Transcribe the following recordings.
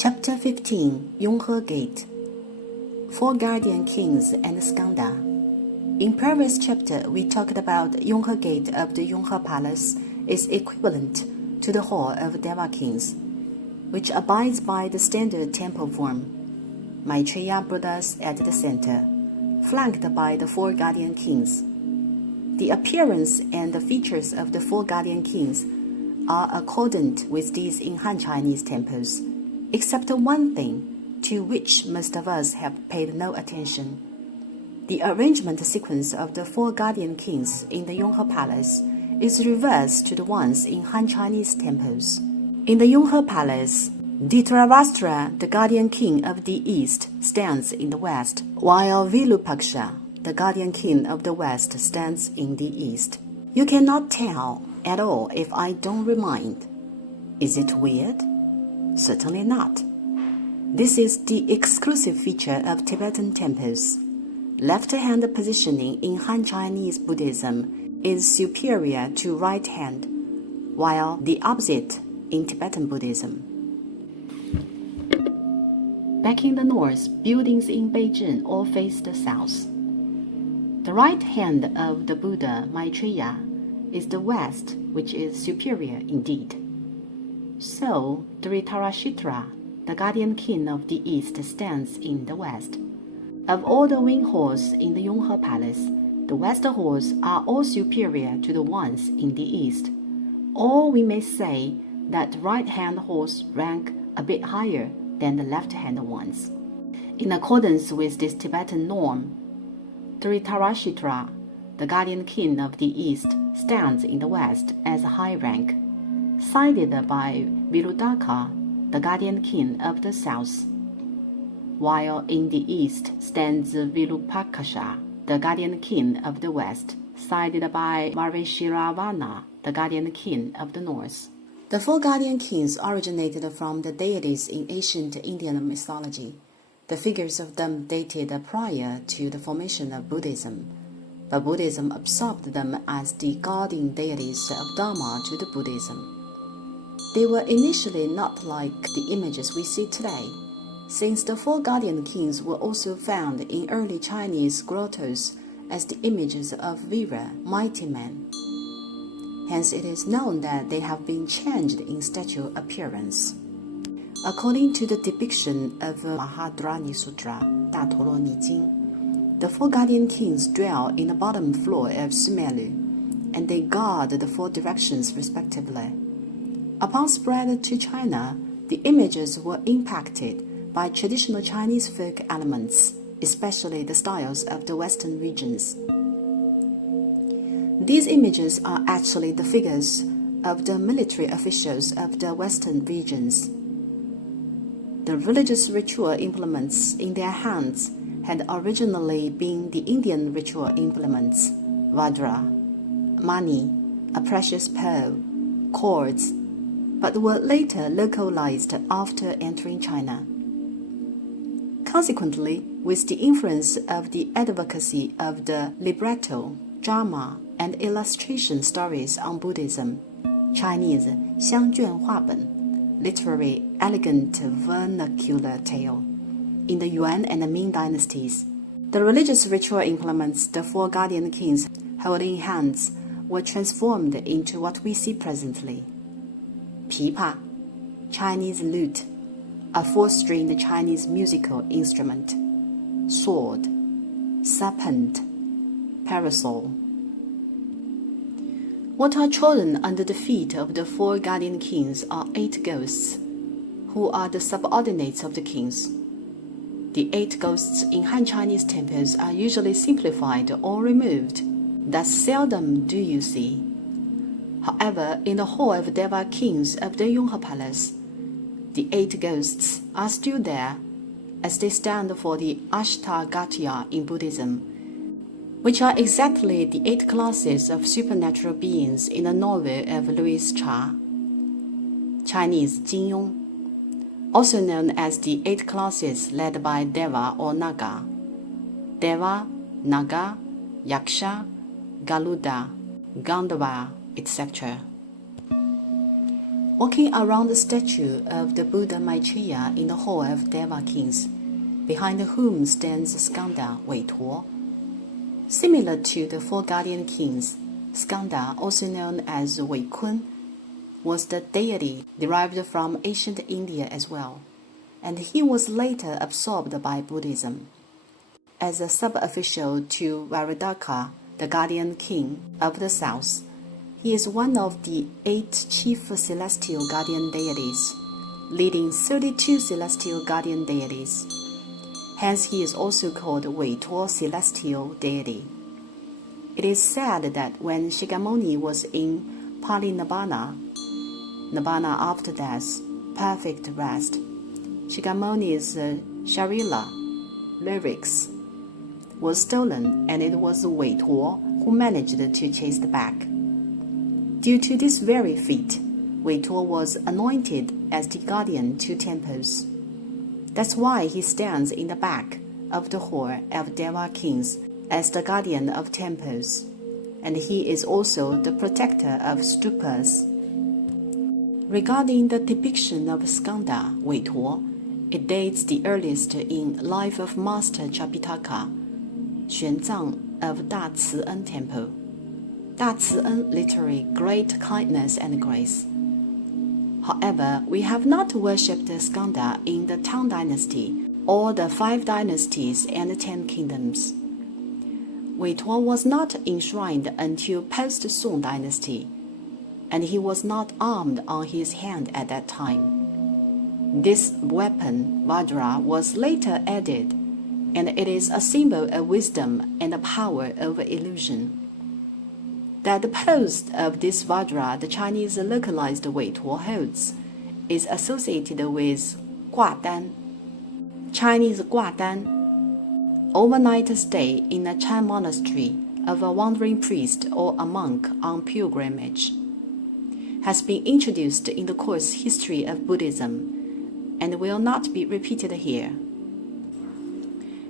Chapter 15 Yonghe Gate. Four Guardian Kings and Skanda. In previous chapter, we talked about Yonghe Gate of the Yonghe Palace is equivalent to the Hall of Deva Kings, which abides by the standard temple form. Maitreya Buddhas at the center, flanked by the four Guardian Kings. The appearance and the features of the four Guardian Kings are accordant with these in Han Chinese temples, except one thing, to which most of us have paid no attention. The arrangement sequence of the four Guardian Kings in the Yonghe Palace is reversed to the ones in Han Chinese temples. In the Yonghe Palace, Dhritarashtra, the Guardian King of the East, stands in the west, while Virupaksha, the Guardian King of the West, stands in the east. You cannot tell at all if I don't remind. Is it weird? Certainly not. This is the exclusive feature of Tibetan temples. Left-hand positioning in Han Chinese Buddhism is superior to right hand, while the opposite in Tibetan Buddhism. Back in the north, buildings in Beijing all face the south. The right hand of the Buddha, Maitreya, is the west, which is superior indeed. So, Dhritarashtra, the Guardian King of the East, stands in the west. Of all the wing halls in the Yonghe Palace, the west halls are all superior to the ones in the east. Or we may say that right-hand halls rank a bit higher than the left-hand ones. In accordance with this Tibetan norm, Dhritarashtra, the Guardian King of the East, stands in the west as a high rank, sided by Virudaka, the Guardian King of the South, while in the east stands Virupaksha, the Guardian King of the West, sided by Marishiravana, the Guardian King of the North. The four Guardian Kings originated from the deities in ancient Indian mythology. The figures of them dated prior to the formation of Buddhism, but Buddhism absorbed them as the guardian deities of Dharma to the Buddhism. They were initially not like the images we see today, since the four Guardian Kings were also found in early Chinese grottos as the images of Vira, mighty men. Hence it is known that they have been changed in statue appearance. According to the depiction of Mahadrani Sutra, 大陀罗尼经, the four Guardian Kings dwell in the bottom floor of Sumelu, and they guard the four directions respectively. Upon spread to China, the images were impacted by traditional Chinese folk elements, especially the styles of the western regions. These images are actually the figures of the military officials of the western regions. The religious ritual implements in their hands had originally been the Indian ritual implements, Vajra, money, a precious pearl, cords, but were later localized after entering China. Consequently, with the influence of the advocacy of the libretto, drama, and illustration stories on Buddhism, Chinese 香卷画本, literary elegant vernacular tale, in the Yuan and the Ming dynasties, the religious ritual implements the four Guardian Kings hold in hands were transformed into what we see presently. Pipa, Chinese lute, a four-stringed Chinese musical instrument, sword, serpent, parasol. What are trodden under the feet of the four Guardian Kings are 8 ghosts, who are the subordinates of the kings. The 8 ghosts in Han Chinese temples are usually simplified or removed, thus seldom do you see. However, in the Hall of Deva Kings of the Yonghe Palace, the 8 ghosts are still there, as they stand for the Ashtagatiya in Buddhism, which are exactly the 8 classes of supernatural beings in the novel of Louis Cha, Chinese Jin Yong, also known as the 8 classes led by Deva or Naga, Deva, Naga, Yaksha, Garuda, Gandhava, etc. Walking around the statue of the Buddha Maitreya in the hall of Deva kings, behind whom stands Skanda Weituo. Similar to the four guardian kings, Skanda, also known as Weikun, was the deity derived from ancient India as well, and he was later absorbed by Buddhism. As a sub-official to Varadaka, the guardian king of the south, he is one of the 8 chief celestial guardian deities, leading 32 celestial guardian deities. Hence, he is also called Weituo celestial deity. It is said that when Shakyamuni was in Parinibbana, Nibbana after death, perfect rest, Shakyamuni's Sharila lyrics was stolen, and it was Weituo who managed to chase it back. Due to this very feat, Weituo was anointed as the guardian to temples. That's why he stands in the back of the hall of Deva kings as the guardian of temples, and he is also the protector of stupas. Regarding the depiction of Skanda Weituo, it dates the earliest in Life of Master Tripitaka, Xuanzang of Da Ci En Temple. Da Ci En literally great kindness and grace. However, we have not worshipped Skanda in the Tang Dynasty or the 5 dynasties and the 10 kingdoms. Weituo was not enshrined until post-Song Dynasty, and he was not armed on his hand at that time. This weapon, Vajra, was later added, and it is a symbol of wisdom and the power over illusion. That the pose of this Vajra the Chinese localized Weituo holds is associated with Guadan, Chinese Guadan, overnight stay in a Chan monastery of a wandering priest or a monk on pilgrimage, has been introduced in the course History of Buddhism and will not be repeated here.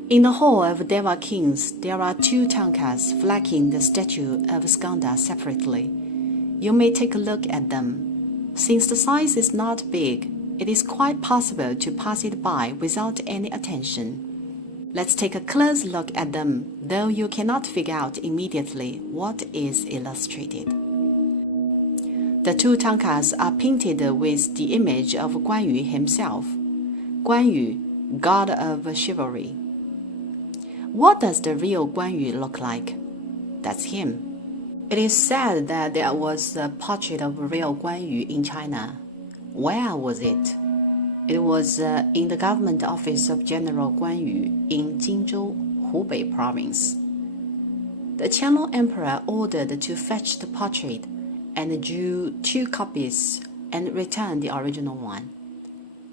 In the hall of Deva kings, there are 2 tankas flanking the statue of Skanda separately. You may take a look at them. Since the size is not big, it is quite possible to pass it by without any attention. Let's take a close look at them, though you cannot figure out immediately what is illustrated. The 2 tankas are painted with the image of Guan Yu himself, Guan Yu, god of chivalry. What does the real Guan Yu look like? That's him. It is said that there was a portrait of real Guan Yu in China. Where was it? It was in the government office of General Guan Yu in Jinzhou, Hubei province. The Qianlong Emperor ordered to fetch the portrait and drew 2 copies and returned the original one.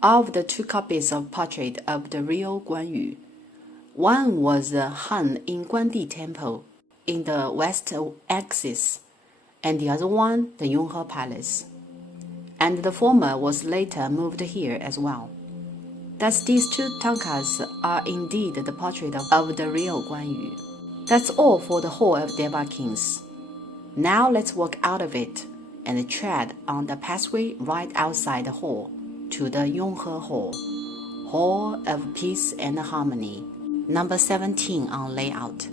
Of the 2 copies of portrait of the real Guan Yu, one was hung in Guandi Temple in the west axis, and the other one the Yonghe Palace. And the former was later moved here as well. Thus these 2 tankas are indeed the portrait of the real Guan Yu. That's all for the hall of Deva kings. Now let's walk out of it and tread on the pathway right outside the hall to the Yonghe Hall, Hall of Peace and Harmony, number 17 on layout.